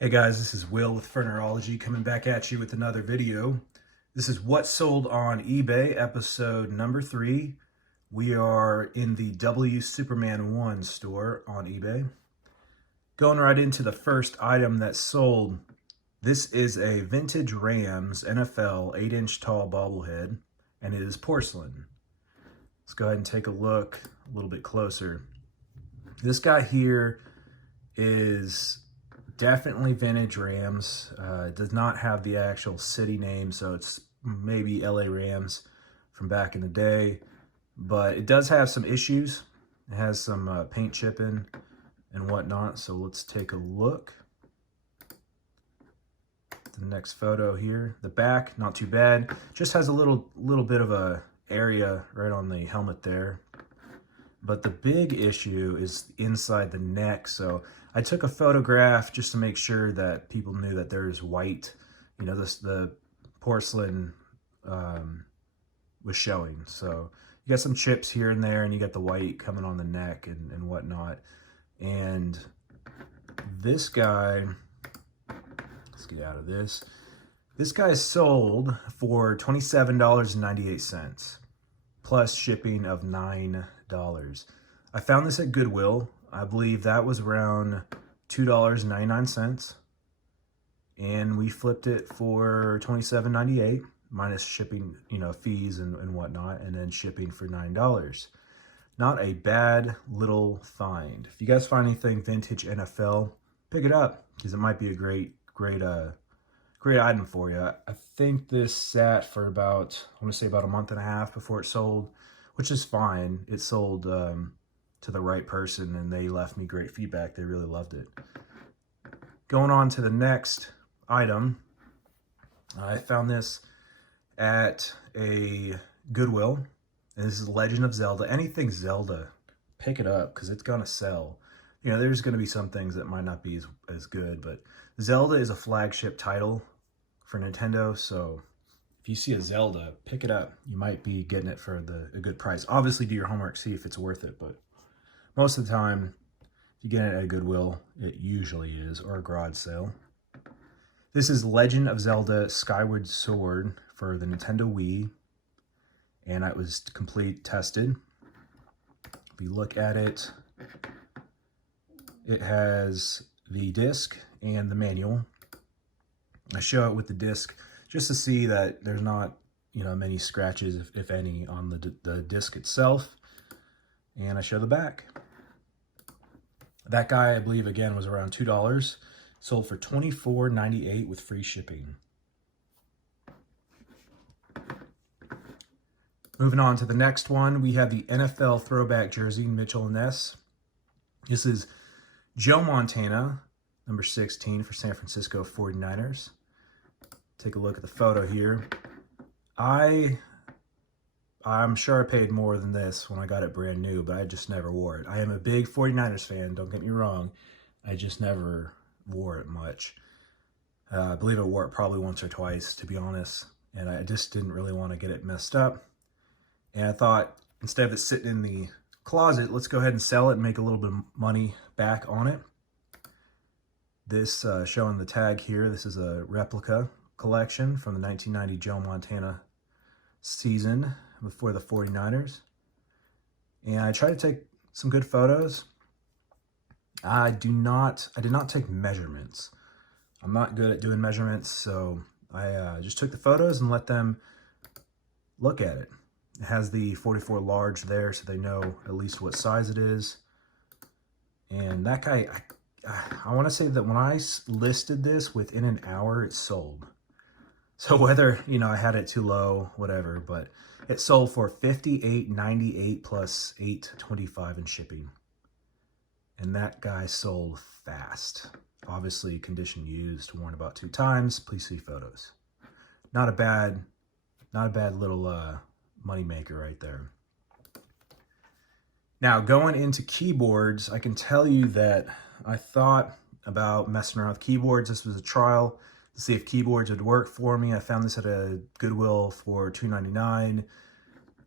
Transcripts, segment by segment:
Hey guys, this is Will with Furnerology coming back at you with another video. This is What Sold on eBay, episode number 3. We are in the W Superman 1 store on eBay. Going right into the first item that sold. This is a vintage Rams NFL 8-inch tall bobblehead, and it is porcelain. Let's go ahead and take a look a little bit closer. This guy here is definitely vintage Rams. It does not have the actual city name, so it's maybe LA Rams from back in the day. But it does have some issues. It has some paint chipping and whatnot. So let's take a look. The next photo here. The back, not too bad. Just has a little bit of a area right on the helmet there. But the big issue is inside the neck. So I took a photograph just to make sure that people knew that there's white, the porcelain was showing. So you got some chips here and there, and you got the white coming on the neck and whatnot. And this guy, let's get out of this. This guy is sold for $27.98 plus shipping of $9. I found this at Goodwill. I believe that was around $2.99, and we flipped it for $27.98 minus shipping, fees and whatnot, and then shipping for $9. Not a bad little find. If you guys find anything vintage NFL, pick it up because it might be a great item for you. I think this sat for about, I want to say about a month and a half before it sold, which is fine. It sold to the right person, and they left me great feedback. They really loved it. Going on to the next item, I found this at a Goodwill, and this is Legend of Zelda. Anything Zelda, pick it up because it's gonna sell. There's gonna be some things that might not be as good, but Zelda is a flagship title for Nintendo, so if you see a Zelda, pick it up. You might be getting it for a good price. Obviously, do your homework, see if it's worth it, but most of the time, if you get it at a Goodwill, it usually is, or a garage sale. This is Legend of Zelda Skyward Sword for the Nintendo Wii, and it was complete tested. If you look at it, it has the disc and the manual. I show it with the disc just to see that there's not, many scratches, if any, on the disc itself. And I show the back. That guy, I believe, again, was around $2. Sold for $24.98 with free shipping. Moving on to the next one, we have the NFL throwback jersey, Mitchell & Ness. This is Joe Montana, number 16 for San Francisco 49ers. Take a look at the photo here. I'm sure I paid more than this when I got it brand new, but I just never wore it. I am a big 49ers fan, don't get me wrong. I just never wore it much. I believe I wore it probably once or twice, to be honest, and I just didn't really want to get it messed up. And I thought, instead of it sitting in the closet, let's go ahead and sell it and make a little bit of money back on it. This showing the tag here, this is a replica collection from the 1990 Joe Montana season before the 49ers. And I try to take some good photos. I did not take measurements. I'm not good at doing measurements, so I just took the photos and let them look at it. It has the 44 large there, so they know at least what size it is. And that guy, I want to say that when I listed this, within an hour, it sold. So whether, I had it too low, whatever, but it sold for $58.98 plus $8.25 in shipping. And that guy sold fast. Obviously, condition used, worn about 2 times. Please see photos. Not a bad little money maker right there. Now, going into keyboards, I can tell you that I thought about messing around with keyboards. This was a trial to see if keyboards would work for me. I found this at a Goodwill for $2.99,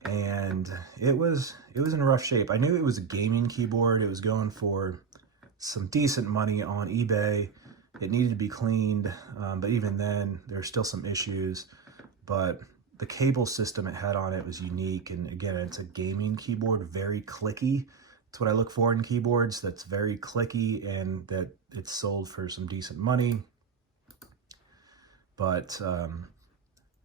and it was in rough shape. I knew it was a gaming keyboard. It was going for some decent money on eBay. It needed to be cleaned, but even then, there's still some issues. But the cable system it had on it was unique. And again, it's a gaming keyboard, very clicky. That's what I look for in keyboards. That's very clicky and that it's sold for some decent money. But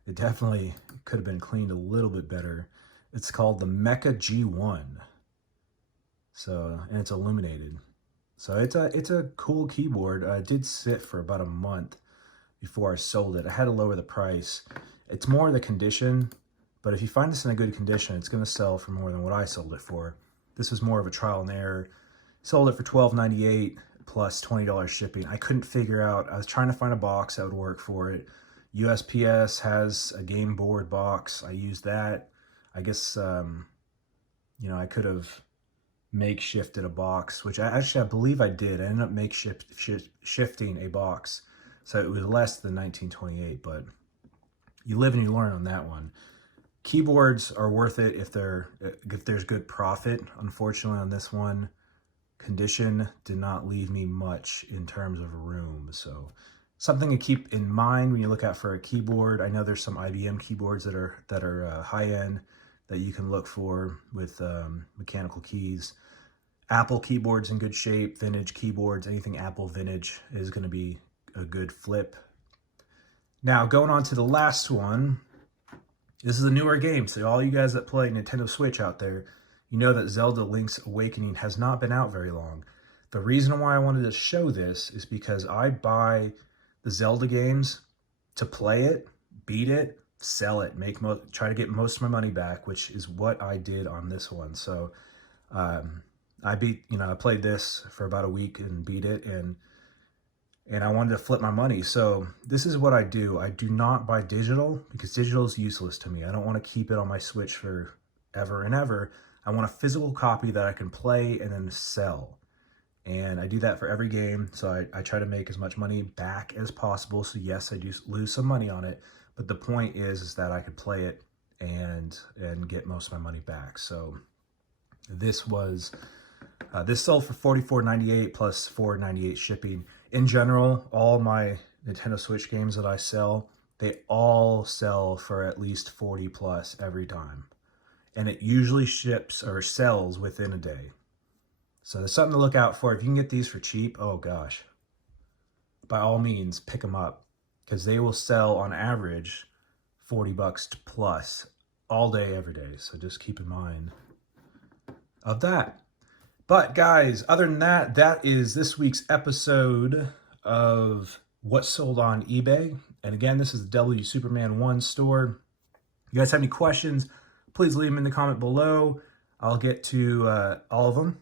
it definitely could have been cleaned a little bit better. It's called the Mecha G1. So, and it's illuminated. So it's a cool keyboard. It did sit for about a month before I sold it. I had to lower the price. It's more the condition, but if you find this in a good condition, it's going to sell for more than what I sold it for. This was more of a trial and error. Sold it for $12.98 plus $20 shipping. I couldn't figure out, I was trying to find a box that would work for it. USPS has a game board box. I used that. I guess, you know, I could have makeshifted a box, which I believe I did. I ended up shifting a box. So it was less than $19.28, but you live and you learn on that one. Keyboards are worth it if there's good profit. Unfortunately on this one, condition did not leave me much in terms of room. So something to keep in mind when you look out for a keyboard. I know there's some IBM keyboards that are high end that you can look for with mechanical keys. Apple keyboards in good shape, vintage keyboards, anything Apple vintage is going to be a good flip. Now going on to the last one. This is a newer game, so all you guys that play Nintendo Switch out there, you know that Zelda Link's Awakening has not been out very long. The reason why I wanted to show this is because I buy the Zelda games to play it, beat it, sell it, try to get most of my money back, which is what I did on this one. So I played this for about a week and beat it, and I wanted to flip my money. So this is what I do. I do not buy digital because digital is useless to me. I don't want to keep it on my Switch for ever and ever. I want a physical copy that I can play and then sell. And I do that for every game. So I try to make as much money back as possible. So yes, I do lose some money on it. But the point is that I could play it and get most of my money back. So this was, this sold for $44.98 plus $4.98 shipping. In general, all my Nintendo Switch games that I sell, they all sell for at least 40 plus every time. And it usually ships or sells within a day. So there's something to look out for. If you can get these for cheap, oh gosh, by all means, pick them up because they will sell on average 40 bucks plus all day, every day. So just keep in mind of that. But guys, other than that, that is this week's episode of What Sold on eBay. And again, this is the W Superman 1 store. If you guys have any questions, please leave them in the comment below. I'll get to all of them.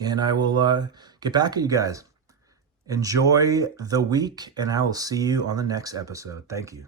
And I will get back at you guys. Enjoy the week, and I will see you on the next episode. Thank you.